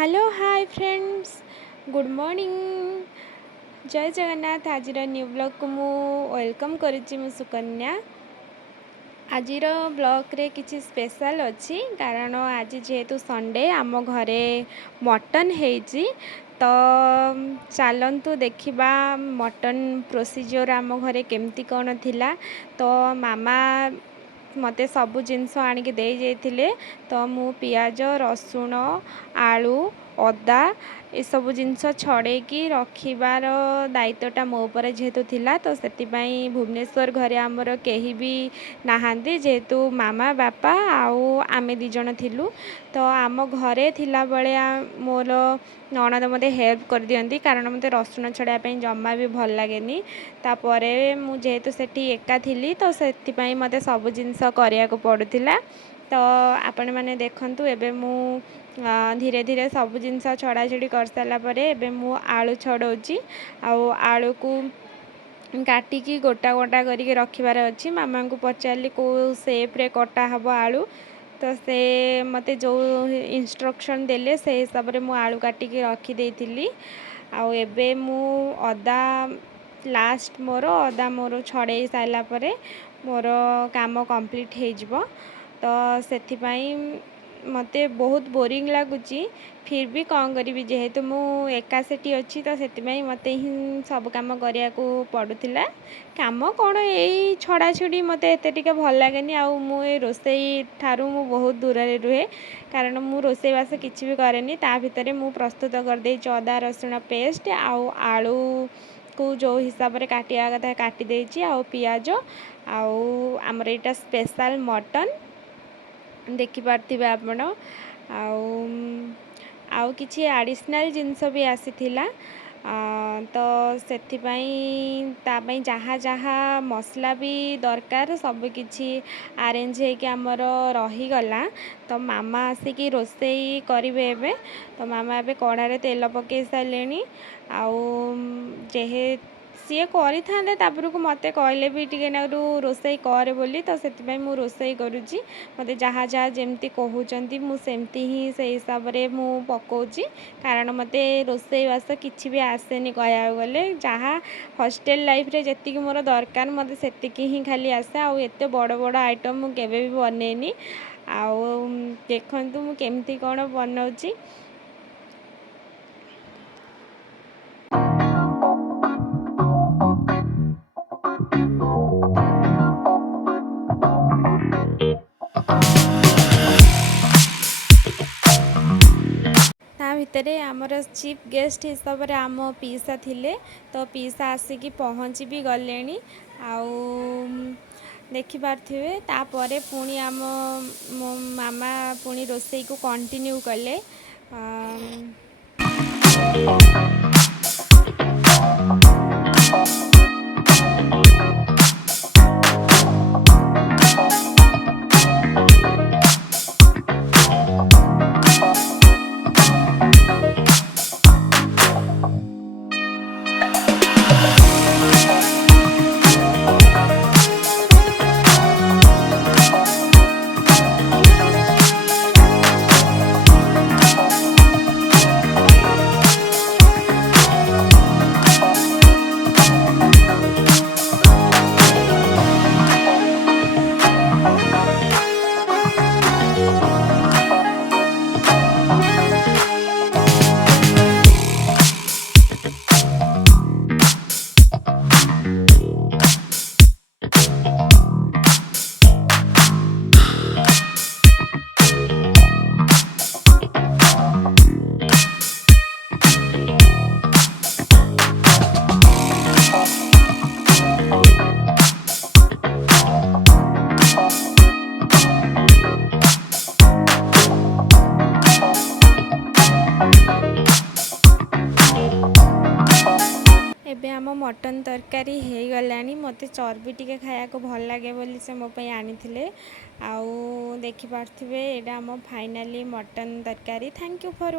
Hello hi friends good morning जय जगन्नाथ। आज new blog को मु वेलकम करुच्ची मु सुकन्या। आज ब्लॉग रे किछि स्पेशल अच्छी कारण आज जेहेतु संडे आम घरे मटन हेची तो चलतु देखा मटन प्रोसीजर आम घरे केमती कौन थिला। तो मामा मते सबु जिनस आनिक दे जाइथिले तो मु पियाज रसुण आलू अदा ये सब जिनस छड़ेकी रखिबार दायित्वटा मो ऊपर जेहेतु थिला। तो सेतिपई भुवनेश्वर घरे आमर केही भी नाहांती जेहेतु मामा बापा आउ आमे दी जण थिलु। तो आम घरे थिला बळे मोर ननद मते हेल्प कर दियंती कारण मते रसुण छड़ाया जम्मा भी भल लागेनी। तापरे मु जेहेतु सेठी एका थिली तो सेतिपई मते सब जिनस करिया को पड़ुथिला। तो आपण माने देखंतु एबे मु धीरे धीरे सब जिनस छड़ा छड़ी कर सारा परे एबे मु आलू छड़ौची आलू को काटिकी गोटा गोटा करके रखिबार अच्छी। मामा को पचारि को सेप रे कटा हब आलू तो से मते जो इंस्ट्रक्शन देले से हिसाब रे मु आलू काटिकी रखी देइथिली। आउ एबे मु अदा लास्ट मोर अदा मोर छड़े सारा परे मोर काम कंप्लीट हो जिवो। तो सेथिपई मते बहुत बोरिंग लगुची फिर भी कौन करी जेहेतु मु एका सेठी अच्छी तो सेतिपई मते ही सब काम करिया को पड़ुथिला। काम कौन यही छड़ा छुड़ी मते एते टिके भल लागेनी। आउ मु ए रोसई ठारू मु बहुत दूर रे रुहे कारण मु रोसई बास किछि भी करेनी। ता भितरे मु प्रस्तुत कर दे अदा रसुण पेस्ट आउ आलू को जो हिसाब रे काटिया कथा काटी देछि आउ पियाज आउ हमर एटा स्पेशल मटन देखि पारथिबे आपण आउ किछि एडिशनल जिनस भी आसीथिला। तो सेथिपई तापई जहाँ जहाँ मसला भी दरकार सब किछि अरेंज है कि आमर रही गला। तो मामा आसिकी रोसई करिवे एबे तो मामा एबे कड़ारे तेल पके सालेनी आउ जेहे सी करि थांदे तापर को मते कहले भी टिके नारू रोसई करे बोली। तो सेतिपई मु रोसई करूची मते जहाँ जहाँ जेमती कहउचंती मु सेमती ही से हिसाब रे मु पकोची कारण मते रोसई बास किछि भी आसेनी कहया गले। जहाँ हॉस्टल लाइफ रे जेतिकी मोर दरकार मते सेतिकी ही खाली आसे आउ एते बड़ बड़ आइटम मु केबे भी बनेनी। आउ देखंतु मु केमती कोन बनाउची। भितरे आमर चीफ गेस्ट हिसाब रे आम पीसा थिले तो पीसा आसिकी पहुँची भी गलेनी। आउ देखि पारथिबे तापरे पुणी आम मो मामा पुणी रोसई को कंटिन्यू कले। एबे आम मटन तरकारी हो गलानी। मते चर्बी टिके खाया को भल लगे बोली से मो पई आनिथिले। आउ देखि पारथिबे एडा आम फाइनली मटन तरकारी। Thank you for